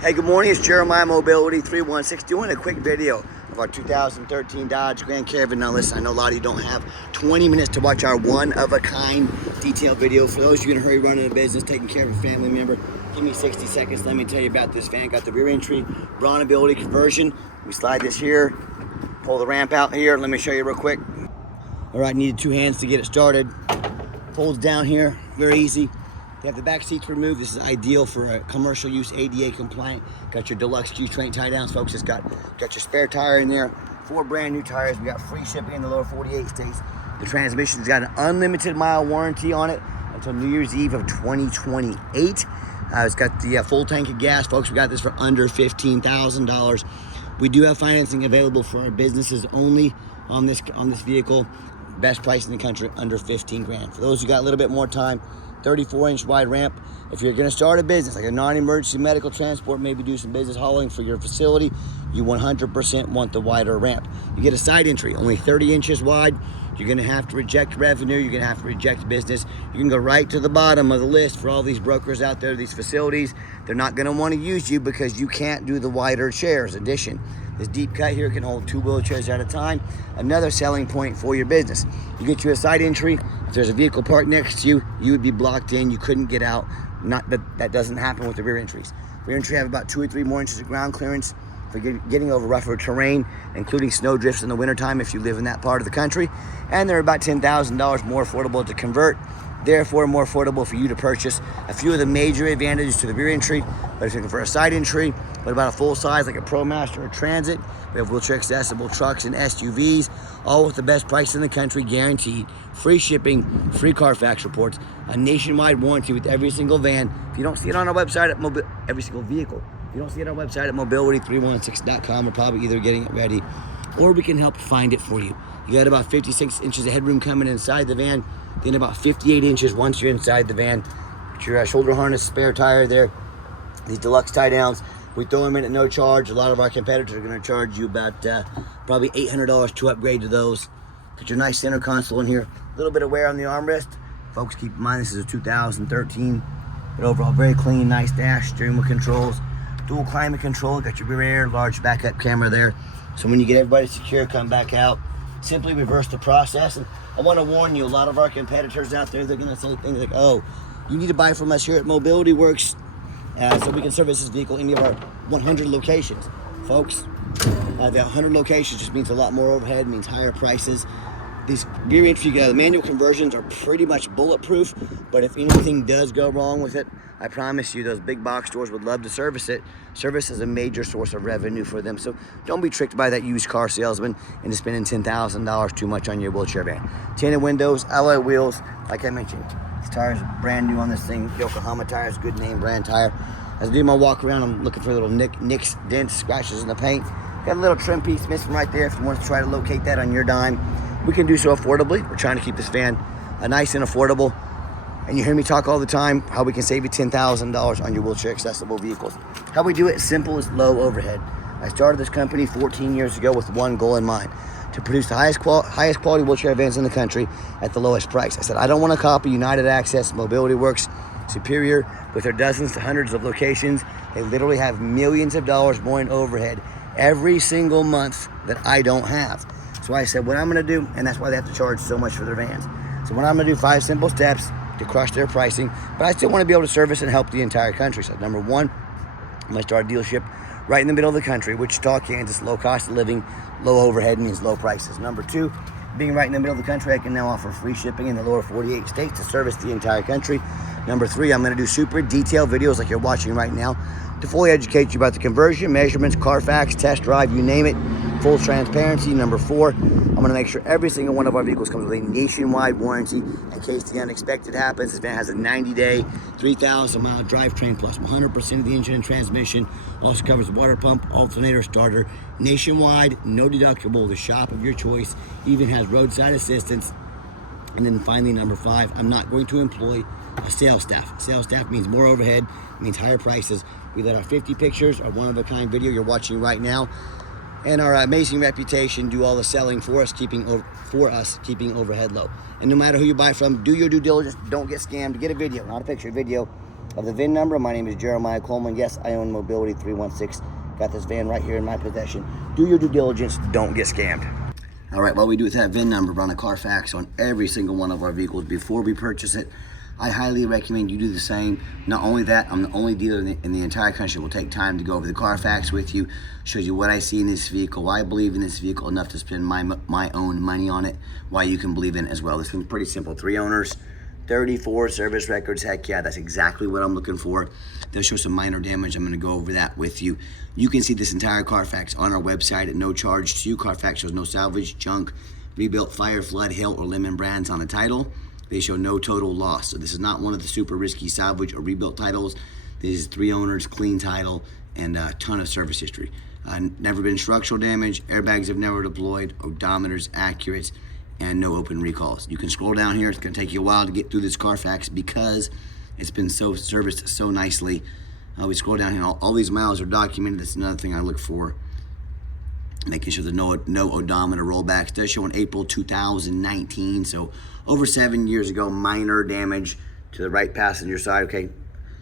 Hey, good morning. It's Jeremiah Mobility 316 doing a quick video of our 2013 Dodge Grand Caravan. Now listen, I know a lot of you don't have 20 minutes to watch our one-of-a-kind detailed video. For those of you in a hurry running a business, taking care of a family member, give me 60 seconds. Let me tell you about this van. Got the rear entry, brawn ability conversion. We slide this here, pull the ramp out here. Let me show you real quick. All right, needed two hands to get it started. Folds down here, very easy. You have the back seats removed. This is ideal for a commercial use, ADA compliant. Got your deluxe G-train tie downs, folks. It's got your spare tire in there. 4 brand new tires. We got free shipping in the lower 48 states. The transmission's got an unlimited mile warranty on it until New Year's Eve of 2028. It's got the full tank of gas, folks. We got this for under $15,000. We do have financing available for our businesses only on this vehicle. Best price in the country, under 15 grand. For those who got a little bit more time, 34-inch wide ramp. If you're gonna start a business, like a non-emergency medical transport, maybe do some business hauling for your facility, you 100% want the wider ramp. You get a side entry, only 30 inches wide. You're gonna have to reject revenue, you're gonna have to reject business. You can go right to the bottom of the list for all these brokers out there, these facilities. They're not gonna wanna use you because you can't do the wider chairs. Addition, this deep cut here can hold 2 wheelchairs at a time. Another selling point for your business. You get you a side entry. If there's a vehicle parked next to you, you would be blocked in. You couldn't get out. Not that doesn't happen with the rear entries. Rear entry have about 2 or 3 more inches of ground clearance for getting over rougher terrain, including snow drifts in the wintertime if you live in that part of the country. And they're about $10,000 more affordable to convert. Therefore, more affordable for you to purchase. A few of the major advantages to the rear entry, but if you're looking for a side entry, what about a full size like a ProMaster or Transit? We have wheelchair accessible trucks and SUVs, all with the best price in the country, guaranteed. Free shipping, free Carfax reports, a nationwide warranty with every single van. If you don't see it on our website at every single vehicle. If you don't see it on our website at mobility316.com, we're probably either getting it ready or we can help find it for you. You got about 56 inches of headroom coming inside the van, then about 58 inches once you're inside the van. Put your shoulder harness, spare tire there. These deluxe tie downs, we throw them in at no charge. A lot of our competitors are going to charge you about probably $800 to upgrade to those. Put your nice center console in here. A little bit of wear on the armrest. Folks, keep in mind this is a 2013, but overall very clean, nice dash, steering wheel controls, dual climate control. Got your rear air, large backup camera there. So when you get everybody secure, come back out. Simply reverse the process. And I want to warn you, a lot of our competitors out there, they're going to say things like, oh, you need to buy from us here at Mobility Works so we can service this vehicle in any of our 100 locations. Folks, the 100 locations just means a lot more overhead, means higher prices. These rear entry manual conversions are pretty much bulletproof, but if anything does go wrong with it, I promise you those big box stores would love to service it. Service is a major source of revenue for them, so don't be tricked by that used car salesman into spending $10,000 too much on your wheelchair van. Tinted windows, alloy wheels, like I mentioned. These tires are brand new on this thing. Yokohama tires, good name brand tire. As I do my walk around, I'm looking for little nicks, dents, scratches in the paint. Got a little trim piece missing right there if you want to try to locate that on your dime. We can do so affordably. We're trying to keep this van nice and affordable. And you hear me talk all the time how we can save you $10,000 on your wheelchair accessible vehicles. How we do it, simple as low overhead. I started this company 14 years ago with one goal in mind: to produce the highest quality wheelchair vans in the country at the lowest price. I said, I don't want to copy United Access, Mobility Works, Superior, with their dozens to hundreds of locations. They literally have millions of dollars more in overhead every single month that I don't have. So I said, what I'm gonna do, and that's why they have to charge so much for their vans. So what I'm gonna do, 5 simple steps to crush their pricing, but I still wanna be able to service and help the entire country. So number one, I'm gonna start a dealership right in the middle of the country, Wichita, Kansas. Low cost of living, low overhead means low prices. Number two, being right in the middle of the country, I can now offer free shipping in the lower 48 states to service the entire country. Number three, I'm gonna do super detailed videos like you're watching right now to fully educate you about the conversion, measurements, Carfax, test drive, you name it, full transparency. Number four, I'm gonna make sure every single one of our vehicles comes with a nationwide warranty in case the unexpected happens. This van has a 90-day, 3,000-mile drivetrain plus 100% of the engine and transmission. Also covers water pump, alternator, starter, nationwide, no deductible, the shop of your choice, even has roadside assistance. And then finally, number five, I'm not going to employ a sales staff. Sales staff means more overhead, means higher prices. We let our 50 pictures, our one-of-a-kind video you're watching right now, and our amazing reputation do all the selling for us, keeping overhead low. And no matter who you buy from, do your due diligence. Don't get scammed. Get a video, not a picture, video. of the VIN number. My name is Jeremiah Coleman. Yes, I own Mobility 316. Got this van right here in my possession. Do your due diligence. Don't get scammed. All right, what we do with that VIN number, run a Carfax on every single one of our vehicles before we purchase it. I highly recommend you do the same. Not only that, I'm the only dealer in the entire country that will take time to go over the Carfax with you, shows you what I see in this vehicle, why I believe in this vehicle enough to spend my own money on it, why you can believe in it as well. This thing's pretty simple. 3 owners, 34 service records. Heck yeah, that's exactly what I'm looking for. They'll show some minor damage. I'm going to go over that with you. You can see this entire Carfax on our website at no charge to you. Carfax shows no salvage, junk, rebuilt, fire, flood, hail, or lemon brands on the title. They show no total loss. So this is not one of the super risky salvage or rebuilt titles. This is 3 owners, clean title, and a ton of service history. Never been structural damage, airbags have never deployed, odometers accurate, and no open recalls. You can scroll down here. It's gonna take you a while to get through this Carfax because it's been so serviced so nicely. We scroll down here, all these miles are documented. That's another thing I look for. Making sure there's no odometer rollbacks. It does show in April 2019, so over 7 years ago, minor damage to the right passenger side, okay?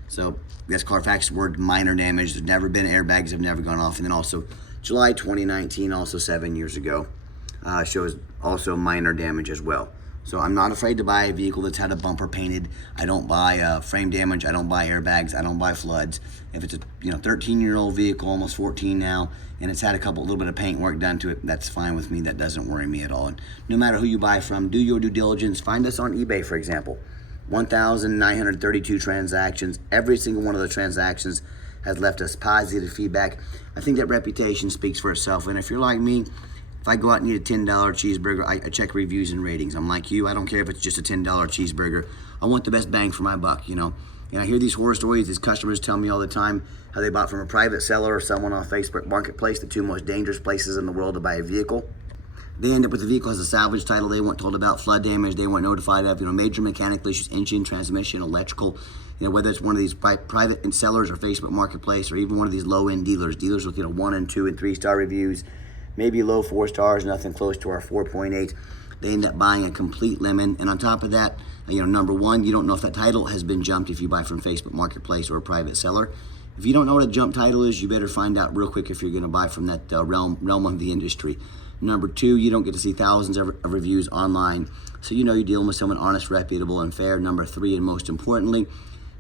So that's Carfax word, minor damage. There's never been airbags, have never gone off. And then also July 2019, also 7 years ago, shows also minor damage as well. So I'm not afraid to buy a vehicle that's had a bumper painted. I don't buy frame damage. I don't buy airbags. I don't buy floods. If it's a 13-year-old vehicle, almost 14 now, and it's had a little bit of paint work done to it, that's fine with me. That doesn't worry me at all. And no matter who you buy from, do your due diligence. Find us on eBay, for example. 1,932 transactions. Every single one of the transactions has left us positive feedback. I think that reputation speaks for itself. And if you're like me, if I go out and eat a $10 cheeseburger, I check reviews and ratings. I'm like you. I don't care if it's just a $10 cheeseburger. I want the best bang for my buck, And I hear these horror stories. These customers tell me all the time how they bought from a private seller or someone on Facebook Marketplace, the 2 most dangerous places in the world to buy a vehicle. They end up with the vehicle as a salvage title. They weren't told about flood damage. They weren't notified of major mechanical issues, engine, transmission, electrical. Whether it's one of these private sellers or Facebook Marketplace or even one of these low-end dealers. Dealers with 1 and 2 and 3-star reviews. Maybe low 4 stars, nothing close to our 4.8. They end up buying a complete lemon. And on top of that, number one, you don't know if that title has been jumped if you buy from Facebook Marketplace or a private seller. If you don't know what a jump title is, you better find out real quick if you're going to buy from that realm of the industry. Number 2, you don't get to see thousands of reviews online, so you're dealing with someone honest, reputable, and fair. Number 3, and most importantly,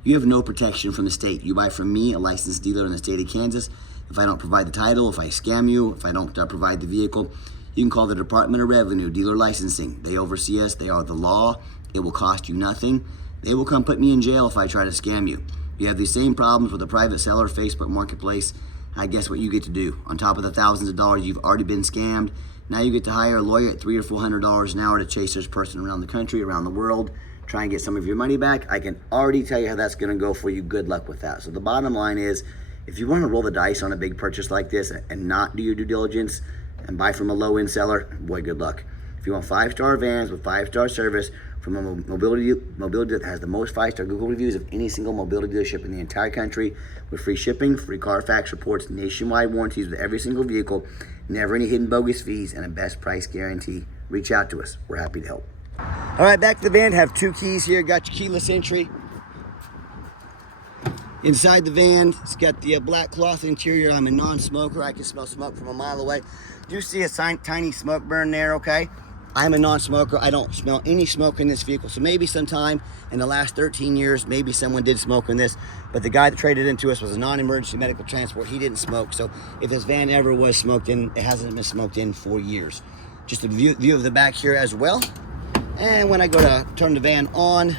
you have no protection from the state. You buy from me, a licensed dealer in the state of Kansas. If I don't provide the title, if I scam you, if I don't provide the vehicle, you can call the Department of Revenue, dealer licensing. They oversee us. They are the law. It will cost you nothing. They will come put me in jail if I try to scam you. You have these same problems with a private seller, Facebook Marketplace. I guess what you get to do. On top of the thousands of dollars you've already been scammed, now you get to hire a lawyer at $300 or $400 an hour to chase this person around the country, around the world, try and get some of your money back. I can already tell you how that's going to go for you. Good luck with that. So the bottom line is, if you want to roll the dice on a big purchase like this and not do your due diligence and buy from a low-end seller, boy, good luck. If you want 5-star vans with 5-star service from a mobility that has the most 5-star Google reviews of any single mobility dealership in the entire country, with free shipping, free Carfax reports, nationwide warranties with every single vehicle, never any hidden bogus fees, and a best price guarantee, reach out to us. We're happy to help. All right, back to the van. Have 2 keys here. Got your keyless entry. Inside the van, it's got the black cloth interior. I'm a non-smoker. I can smell smoke from a mile away. Do see a tiny smoke burn there, okay? I'm a non-smoker. I don't smell any smoke in this vehicle. So maybe sometime in the last 13 years, maybe someone did smoke in this, but the guy that traded into us was a non-emergency medical transport. He didn't smoke. So if this van ever was smoked in, it hasn't been smoked in for years. Just a view of the back here as well. And when I go to turn the van on,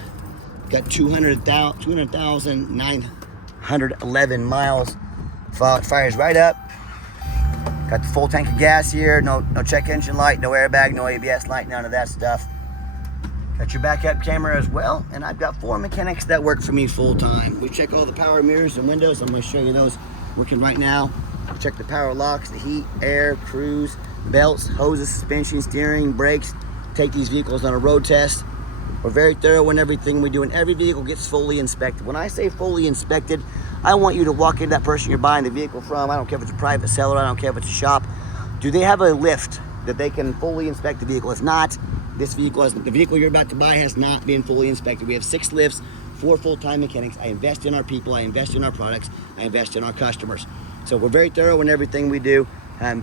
got 200,911 miles. It fires right up. Got the full tank of gas here. No check engine light, no airbag, no ABS light, none of that stuff. Got your backup camera as well. And I've got 4 mechanics that work for me full time. We check all the power mirrors and windows. I'm going to show you those working right now. Check the power locks, the heat, air, cruise, belts, hoses, suspension, steering, brakes. Take these vehicles on a road test. We're very thorough in everything we do, and every vehicle gets fully inspected. When I say fully inspected, I want you to walk into that person you're buying the vehicle from. I don't care if it's a private seller, I don't care if it's a shop. Do they have a lift that they can fully inspect the vehicle? If not, the vehicle you're about to buy has not been fully inspected. We have 6 lifts, 4 full-time mechanics. I invest in our people, I invest in our products, I invest in our customers. So we're very thorough in everything we do.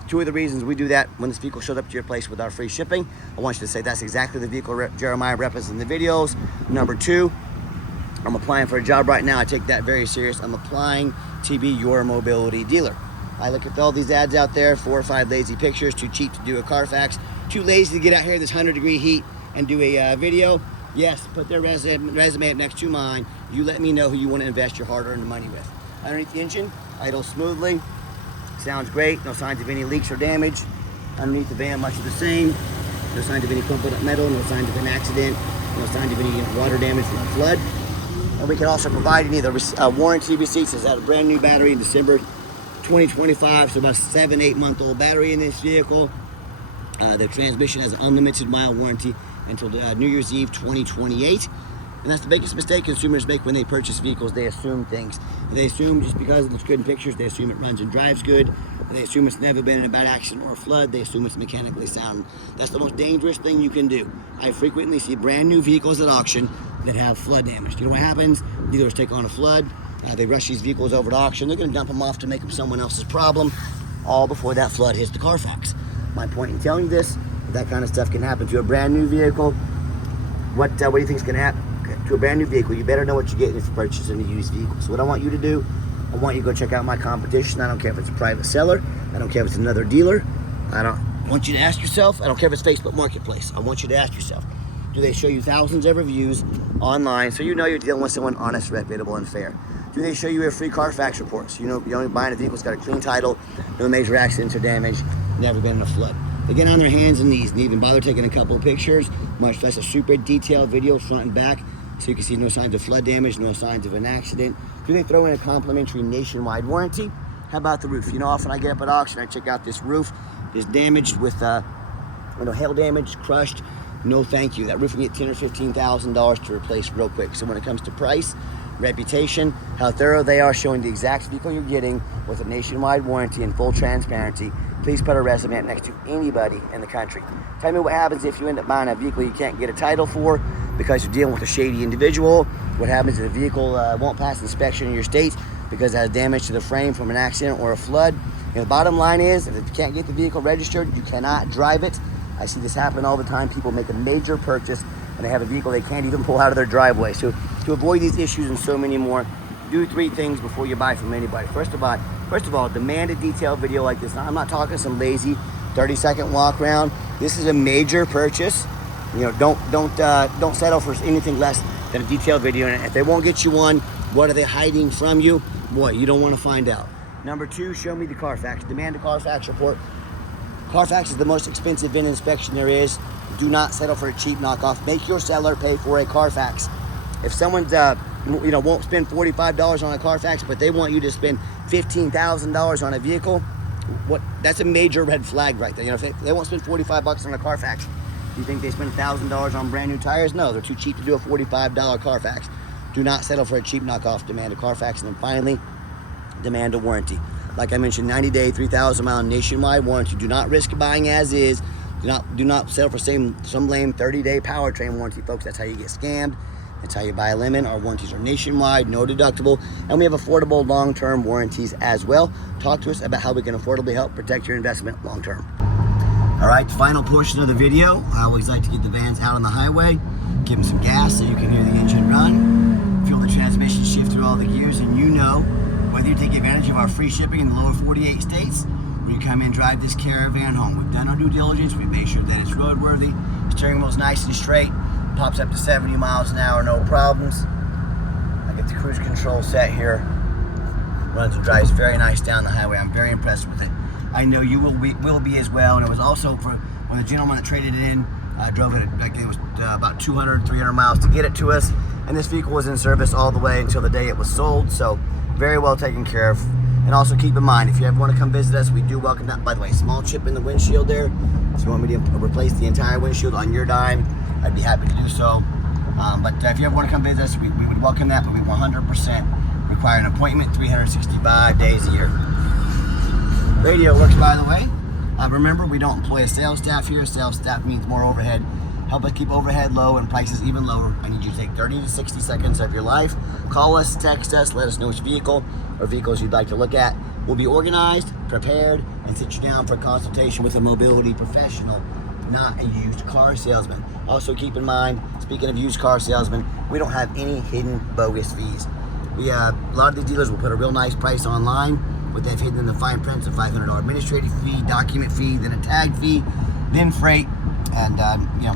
2 of the reasons we do that: when this vehicle shows up to your place with our free shipping, I want you to say that's exactly the vehicle Jeremiah referenced in the videos. Number 2, I'm applying for a job right now. I take that very serious. I'm applying to be your mobility dealer. I look at all these ads out there, 4 or 5 lazy pictures, too cheap to do a Carfax, too lazy to get out here in this 100-degree heat and do a video. Yes, put their resume up next to mine. You let me know who you want to invest your hard-earned money with. Underneath the engine, idles smoothly. Sounds great. No signs of any leaks or damage. Underneath the van, much of the same. No signs of any crumpled up metal. No signs of an accident. No signs of any water damage from a flood. And we can also provide any of the warranty receipts. It's got a brand new battery in December 2025, so about a 7-8 month old battery in this vehicle. The transmission has an unlimited mile warranty until New Year's Eve 2028. And that's the biggest mistake consumers make when they purchase vehicles. They assume things. They assume just because it looks good in pictures, they assume it runs and drives good. They assume it's never been in a bad accident or a flood. They assume it's mechanically sound. That's the most dangerous thing you can do. I frequently see brand new vehicles at auction that have flood damage. You know what happens? Dealers take on a flood. They rush these vehicles over to auction. They're going to dump them off to make them someone else's problem, all before that flood hits the Carfax. My point in telling you this, that kind of stuff can happen to a brand new vehicle. What do you think is going to happen to a brand new vehicle? You better know what you're getting if you're purchasing a used vehicle. So what I want you to do, I want you to go check out my competition. I don't care if it's a private seller. I don't care if it's another dealer. I want you to ask yourself, I don't care if it's Facebook Marketplace. I want you to ask yourself, do they show you thousands of reviews online so you know you're dealing with someone honest, reputable, and fair? Do they show you a free Carfax report so you know you're only buying a vehicle that's got a clean title, no major accidents or damage, never been in a flood? They get on their hands and knees and even bother taking a couple of pictures, much less a super detailed video front and back, so you can see no signs of flood damage, no signs of an accident. Do they throw in a complimentary nationwide warranty? How about the roof? You know, often I get up at auction, I check out this roof is damaged with hail damage, crushed. No thank you. That roof can get $10,000 or $15,000 to replace real quick. So when it comes to price, reputation, how thorough they are, showing the exact vehicle you're getting with a nationwide warranty and full transparency, please put a resume next to anybody in the country. Tell me what happens if you end up buying a vehicle you can't get a title for because you're dealing with a shady individual. What happens if the vehicle won't pass inspection in your state because it has damage to the frame from an accident or a flood? And the bottom line is, if you can't get the vehicle registered, you cannot drive it. I see this happen all the time. People make a major purchase and they have a vehicle they can't even pull out of their driveway. So to avoid these issues and so many more, do 3 things before you buy from anybody. First of all, demand a detailed video like this. Now, I'm not talking some lazy 30-second walk around. This is a major purchase. You know, don't settle for anything less than a detailed video. And if they won't get you one, what are they hiding from you? Boy, you don't want to find out. Number 2, show me the Carfax. Demand a Carfax report. Carfax is the most expensive VIN inspection there is. Do not settle for a cheap knockoff. Make your seller pay for a Carfax. If someone's won't spend $45 on a Carfax, but they want you to spend $15,000 on a vehicle, that's a major red flag right there. You know, if they won't spend $45 on a Carfax, you think they spend $1,000 on brand new tires? No, they're too cheap to do a $45 Carfax. Do not settle for a cheap knockoff. Demand a Carfax. And then finally, demand a warranty. Like I mentioned, 90-day, 3,000-mile nationwide warranty. Do not risk buying as is. Do not settle for some lame 30-day powertrain warranty, folks. That's how you get scammed. That's how you buy a lemon. Our warranties are nationwide, no deductible, and we have affordable long-term warranties as well. Talk to us about how we can affordably help protect your investment long-term. All right, final portion of the video. I always like to get the vans out on the highway, give them some gas so you can hear the engine run, feel the transmission shift through all the gears, and you know, whether you take advantage of our free shipping in the lower 48 states, or you come and drive this caravan home. We've done our due diligence. We've made sure that it's roadworthy. Steering wheel's nice and straight. Pops up to 70 miles an hour, no problems. I get the cruise control set here. Runs and drives very nice down the highway. I'm very impressed with it. I know you will be as well. And it was also for when the gentleman that traded it in drove it, like it was about 200, 300 miles to get it to us. And this vehicle was in service all the way until the day it was sold. So very well taken care of. And also keep in mind, if you ever want to come visit us, we do welcome that. By the way, small chip in the windshield there. If you want me to replace the entire windshield on your dime, I'd be happy to do so. But if you ever want to come visit us, we would welcome that, but we 100% require an appointment 365 days a year. Radio works, by the way. Remember, we don't employ a sales staff here. Sales staff means more overhead Help us keep overhead low and prices even lower. I need you to take 30 to 60 seconds of your life. Call us, text us, let us know which vehicle or vehicles you'd like to look at. We'll be organized, prepared, and sit you down for a consultation with a mobility professional, not a used car salesman. Also keep in mind, speaking of used car salesmen, we don't have any hidden bogus fees. A lot of these dealers will put a real nice price online, but they've hidden in the fine print a $500 administrative fee, document fee, then a tag fee, then freight, and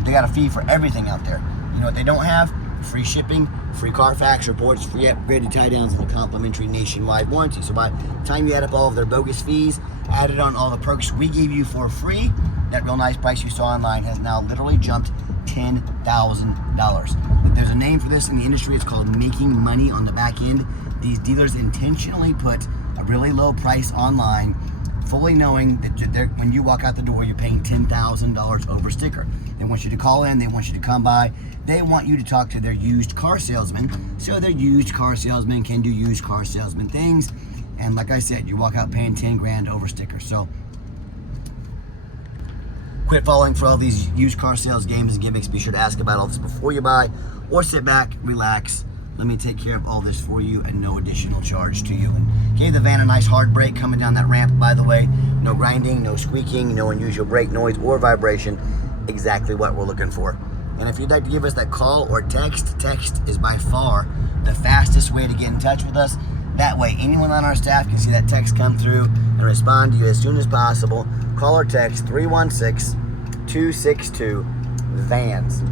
they got a fee for everything out there. You know what they don't have? Free shipping, free Carfax reports, free upgraded tie downs, and a complimentary nationwide warranty. So by the time you add up all of their bogus fees, added on all the perks we gave you for free, that real nice price you saw online has now literally jumped $10,000. There's a name for this in the industry. It's called making money on the back end. These dealers intentionally put a really low price online, fully knowing that when you walk out the door, you're paying $10,000 over sticker. They want you to call in, they want you to come by, they want you to talk to their used car salesman, so their used car salesman can do used car salesman things. And like I said, you walk out paying 10 grand over sticker. So quit falling for all these used car sales games and gimmicks. Be sure to ask about all this before you buy, or sit back, relax. Let me take care of all this for you and no additional charge to you. And gave the van a nice hard brake coming down that ramp, by the way. No grinding, no squeaking, no unusual brake noise or vibration. Exactly what we're looking for. And if you'd like to give us that call or text is by far the fastest way to get in touch with us. That way, anyone on our staff can see that text come through and respond to you as soon as possible. Call or text 316-262-VANS.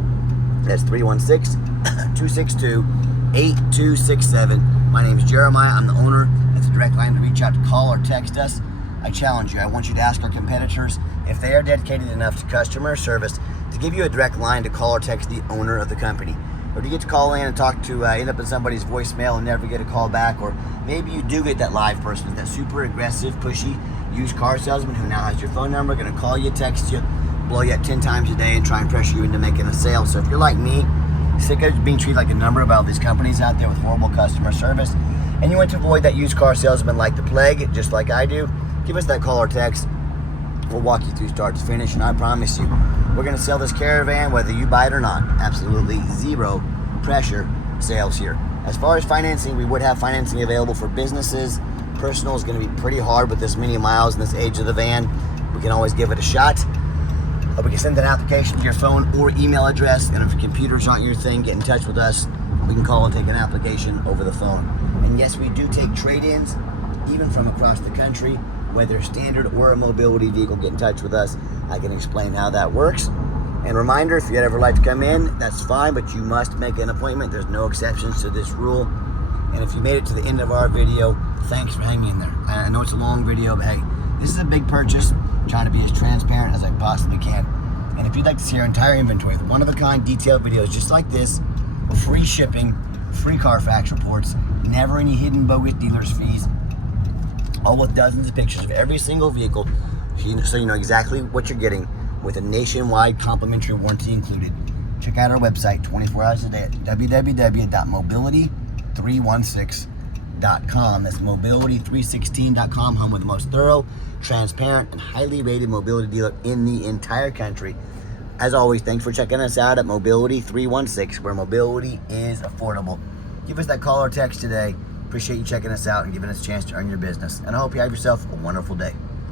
That's 316-262-8267. My name is Jeremiah. I'm the owner. That's a direct line to reach out to call or text us. I challenge you. I want you to ask our competitors if they are dedicated enough to customer service to give you a direct line to call or text the owner of the company. Or do you get to call in and talk to, end up in somebody's voicemail and never get a call back? Or maybe you do get that live person, that super aggressive, pushy used car salesman who now has your phone number, going to call you, text you, blow you up 10 times a day and try and pressure you into making a sale. So if you're like me, sick of being treated like a number by all these companies out there with horrible customer service, and you want to avoid that used car salesman like the plague, just like I do, give us that call or text. We'll walk you through start to finish, and I promise you, we're going to sell this caravan whether you buy it or not. Absolutely zero pressure sales here. As far as financing, we would have financing available for businesses. Personal is going to be pretty hard with this many miles and this age of the van. We can always give it a shot. We can send an application to your phone or email address, and if computers aren't your thing, get in touch with us. We can call and take an application over the phone. And yes, we do take trade-ins, even from across the country, whether standard or a mobility vehicle. Get in touch with us. I can explain how that works. And reminder, if you'd ever like to come in, that's fine, but you must make an appointment. There's no exceptions to this rule. And if you made it to the end of our video, thanks for hanging in there. I know it's a long video, but hey, this is a big purchase. I'm trying to be as transparent as I possibly can. And if you'd like to see our entire inventory, the one-of-a-kind detailed videos just like this, free shipping, free Carfax reports, never any hidden bogus dealers fees, all with dozens of pictures of every single vehicle, so you know exactly what you're getting, with a nationwide complimentary warranty included. Check out our website 24 hours a day at www.mobility316.com. That's mobility316.com, home of the most thorough, transparent, and highly rated mobility dealer in the entire country. As always, thanks for checking us out at Mobility 316, where mobility is affordable. Give us that call or text today. Appreciate you checking us out and giving us a chance to earn your business. And I hope you have yourself a wonderful day.